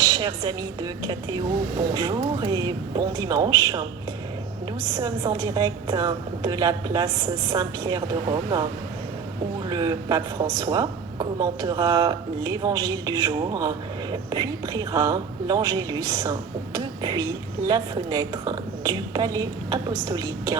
Chers amis de KTO, bonjour et bon dimanche. Nous sommes en direct de la place Saint-Pierre de Rome, où le pape François commentera l'évangile du jour, puis priera l'Angélus depuis la fenêtre du palais apostolique.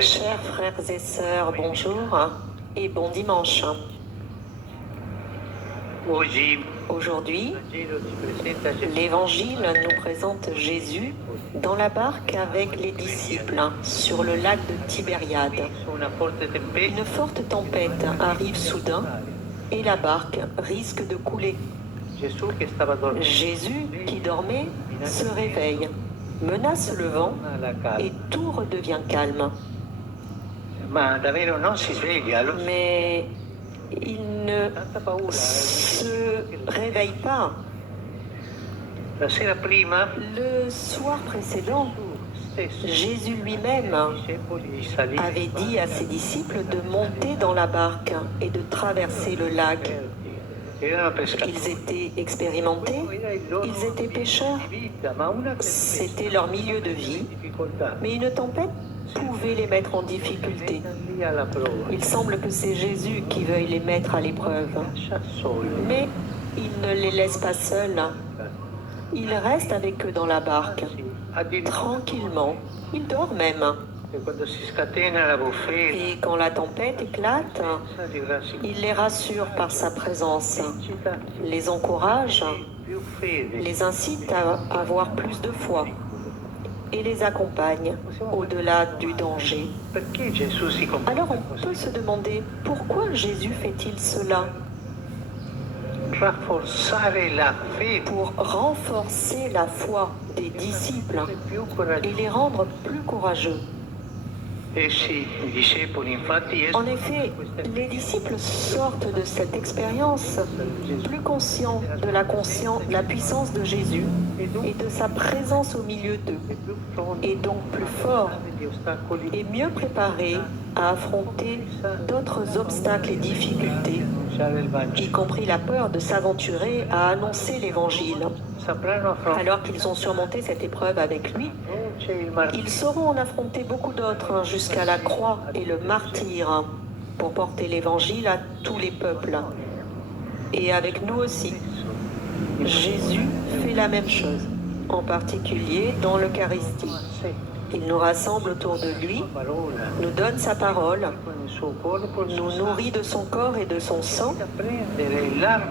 Chers frères et sœurs, bonjour et bon dimanche. Aujourd'hui, l'Évangile nous présente Jésus dans la barque avec les disciples sur le lac de Tibériade. Une forte tempête arrive soudain et la barque risque de couler. Jésus, qui dormait, se réveille, menace le vent et tout redevient calme. Mais il ne se réveille pas. Le soir précédent, Jésus lui-même avait dit à ses disciples de monter dans la barque et de traverser le lac. Ils étaient expérimentés, ils étaient pécheurs, c'était leur milieu de vie, mais une tempête pouvait les mettre en difficulté. Il semble que c'est Jésus qui veuille les mettre à l'épreuve, mais il ne les laisse pas seuls. Il reste avec eux dans la barque, tranquillement, il dort même. Et quand la tempête éclate, il les rassure par sa présence, les encourage, les incite à avoir plus de foi et les accompagne au-delà du danger. Alors on peut se demander pourquoi Jésus fait-il cela ? Pour renforcer la foi des disciples et les rendre plus courageux. En effet, les disciples sortent de cette expérience plus conscients de la puissance de Jésus et de sa présence au milieu d'eux, et donc plus forts et mieux préparés à affronter d'autres obstacles et difficultés, y compris la peur de s'aventurer à annoncer l'Évangile. Alors qu'ils ont surmonté cette épreuve avec lui, ils sauront en affronter beaucoup d'autres jusqu'à la croix et le martyre pour porter l'Évangile à tous les peuples. Et avec nous aussi, Jésus fait la même chose, en particulier dans l'Eucharistie. Il nous rassemble autour de lui, nous donne sa parole, nous nourrit de son corps et de son sang,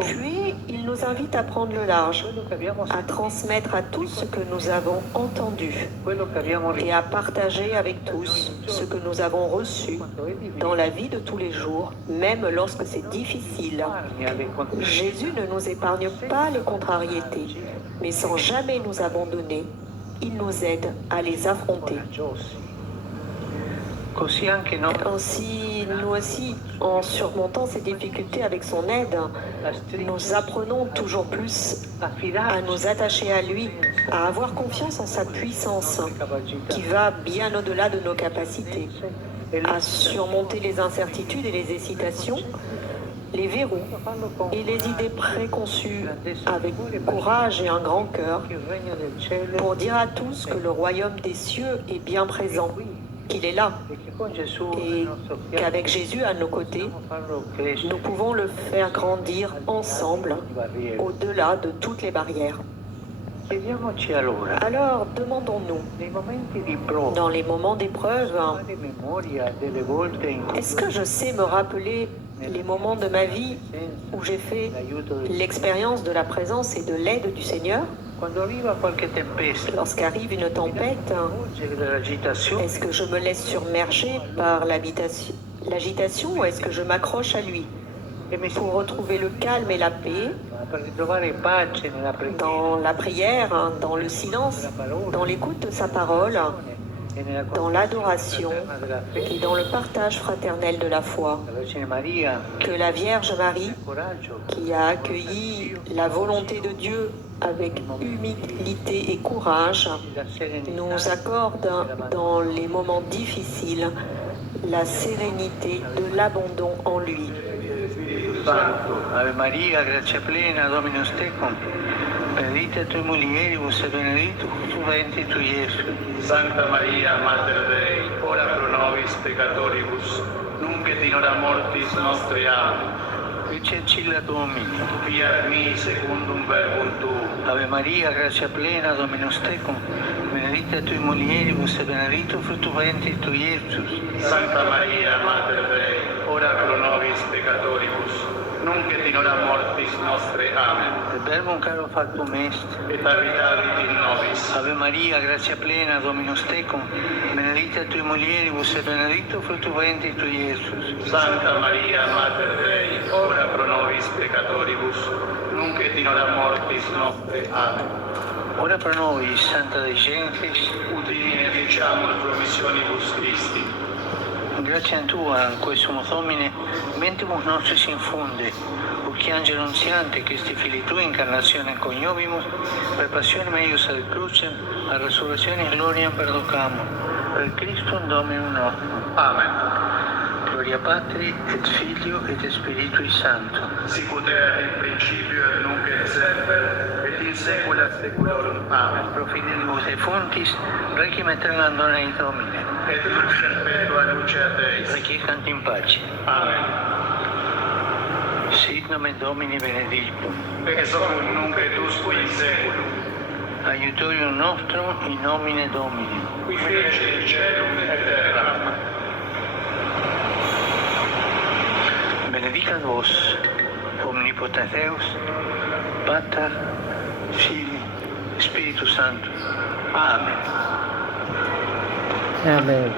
puis il nous invite à prendre le large, à transmettre à tous ce que nous avons entendu et à partager avec tous ce que nous avons reçu dans la vie de tous les jours, même lorsque c'est difficile. Jésus ne nous épargne pas les contrariétés, mais sans jamais nous abandonner. Il nous aide à les affronter. Ainsi, nous aussi, en surmontant ces difficultés avec son aide, nous apprenons toujours plus à nous attacher à lui, à avoir confiance en sa puissance, qui va bien au-delà de nos capacités, à surmonter les incertitudes et les hésitations, les verrous et les idées préconçues avec courage et un grand cœur pour dire à tous que le royaume des cieux est bien présent qu'il est là et qu'avec Jésus à nos côtés, nous pouvons le faire grandir ensemble au-delà de toutes les barrières. Alors, demandons-nous, dans les moments d'épreuve, est-ce que je sais me rappeler les moments de ma vie où j'ai fait l'expérience de la présence et de l'aide du Seigneur? Lorsqu'arrive une tempête, est-ce que je me laisse submerger par l'agitation ou est-ce que je m'accroche à lui pour retrouver le calme et la paix dans la prière, dans le silence, dans l'écoute de sa parole, dans l'adoration et dans le partage fraternel de la foi? Que la Vierge Marie, qui a accueilli la volonté de Dieu avec humilité et courage, nous accorde dans les moments difficiles la sérénité de l'abandon en lui. Ave Maria, grazia plena, Dominus tecum, benedicta tui mulieribus et benedictus fructus ventris tui, Iesus. Santa Maria, Mater Dei, ora pro nobis peccatoribus, nunc et in hora mortis nostre. Amen. Ecce ancilla Domini. Fiat mi secundum verbum tuum. Ave Maria, grazia plena, Dominus tecum, benedicta tui mulieribus et benedictus fructus ventris tui, Iesus. Santa Maria, Mater Dei, ora pro nobis peccatoribus, nunc et in hora mortis nostre. Amen. Et verbum caro factum est, Et habitavit in nobis. Ave Maria, grazia plena, Dominus tecum, benedicta tui mulieribus et benedictus fructus ventris tui, Iesus. Santa Maria, Mater Dei, ora pro nobis peccatoribus, nunc et in hora mortis nostre. Amen. Ora pro nobis, Santa Dei Gentes, Ut in efficiamur promissionibus Christi. gratia tua, quesumus Domine, mentibus nostris infunde, uc angelo nuntiante, Christi Filii Tui, incarnationem coniovimus, per passionem eius ad crucem, a resurrectionis gloriam perducamur, per Christum Dominum nostrum. Amen. Gloria Patri, et Filio, et Spiritui Sancto. Sic ut erat in principio et nunc et semper, et in saecula saeculorum. Amen. Pro fidelibus defuntis, requiem aeternam dona ei Domine. Et lux perpetua luceat eis. Requiescant in pace. Amen. Sit nomen Domini benedictum. Ex hoc nunc et usque in saeculum. Aiutorium nostrum in nomine Domini. Qui fece caelum et terram. Benedicat vos, omnipotens Deus, Pater, Filii, Spiritus Sanctus. Amen. Amen.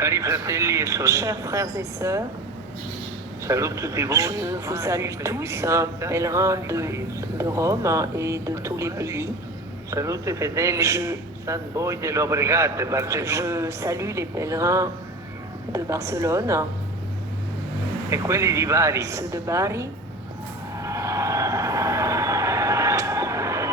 Cari fratelli e sorelle, Chers frères et sœurs, saluto tutti voi. je vous salue tous, pèlerins de Rome et de tous les pays. Saluto i fedeli di San Boi dell'Obregate, Barcellona, Je salue les pèlerins de Barcelone, e quelli di Bari. ceux de Bari.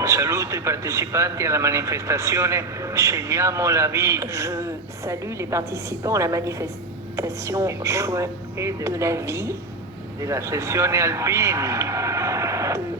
Saluto i partecipanti alla manifestazione Scegliamo la vita. Je salue les participants à la manifestation Choix de la vie della sessione Alpini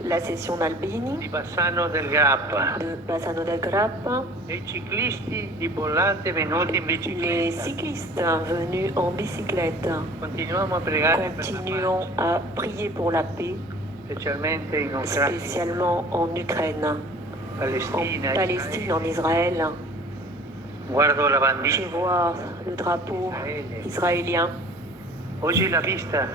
de la session d'Albini, di Bassano del Grappa, de Bassano del Grappa, dei ciclisti di Bollate venuti in les bicicletta. cyclistes venus en bicyclette. Continuiamo a pregare per la Continuons à prier pour la paix, pace, specialmente in Ucraina, spécialement en Ukraine, en Palestina, Palestine, en Israël. Guardo la Je bandiera. vois le drapeau israélien. Oggi l'ho vista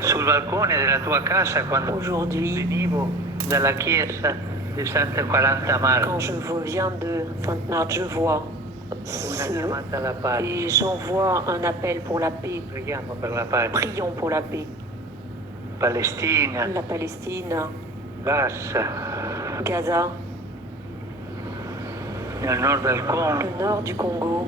sul balcone della tua casa quando Aujourd'hui, venivo dalla chiesa di Santa 40 Marco. quand je viens de Sainte-Marthe, je vois Una ce chiamata alla pace. et j'envoie un appel pour la paix. Preghiamo per la pace. Prions pour la paix. Palestina, La Palestine, Gaza, Gaza, nel nord del Congo. le nord du Congo.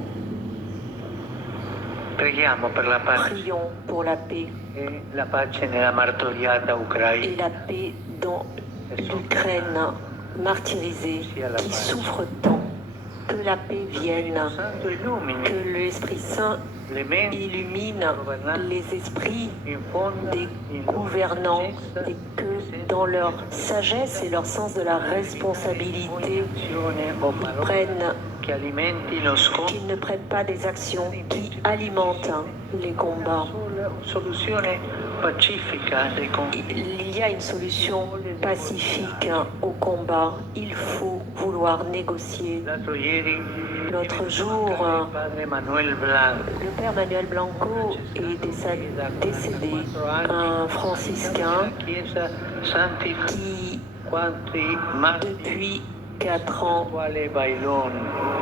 Preghiamo per la pace Prions pour la paix e la pace nella martoriata et Ucraina. la paix dans l'Ukraine martyrisée qui souffre tant. Que la paix vienne, Santo illumini que l'Esprit Saint le menti illumine les esprits infonda des in gouvernants et que dans leur sagesse et leur sens de la responsabilité, azione o ils parole prennent che alimenti lo scontro. qu'ils ne prennent pas des actions qui alimentent les combats. Soluzione pacifica dei conflitti. Il y a une solution pacifique au combat. Il faut vouloir négocier. L'altro ieri L'autre jour, padre Manuel Blanco, le père Manuel Blanco est décédé, un franciscain Chiesa Santi qui, quanti martiri depuis 4 ans, quale Bailon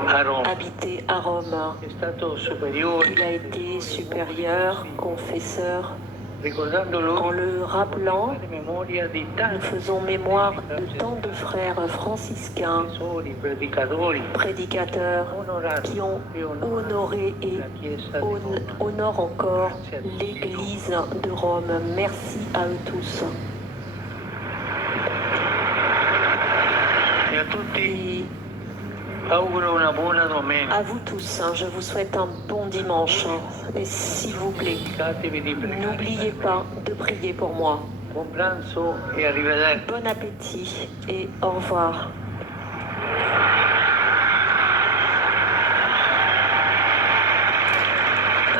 a Roma. habitait à Rome. È stato superiore, Il a été supérieur, confesseur. ricordando En lui le rappelant, memoria di nous tanti faisons mémoire de tant de frères franciscains, professori, predicatori, prédicateurs, onorati qui ont honoré et honorent encore l'Église de Rome. Merci à eux tous. e a tutti Et auguro una buona domenica. à vous tous, je vous souhaite un bon dimanche. Et s'il vous plaît, Ricordatevi di pregare. n'oubliez pas de prier pour moi. Buon pranzo e arrivederci. Bon appétit et au revoir.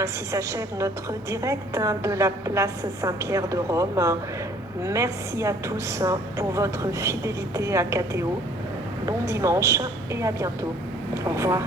Ainsi s'achève notre direct de la place Saint-Pierre de Rome. Merci à tous pour votre fidélité à KTO. Bon dimanche et à bientôt. Au revoir.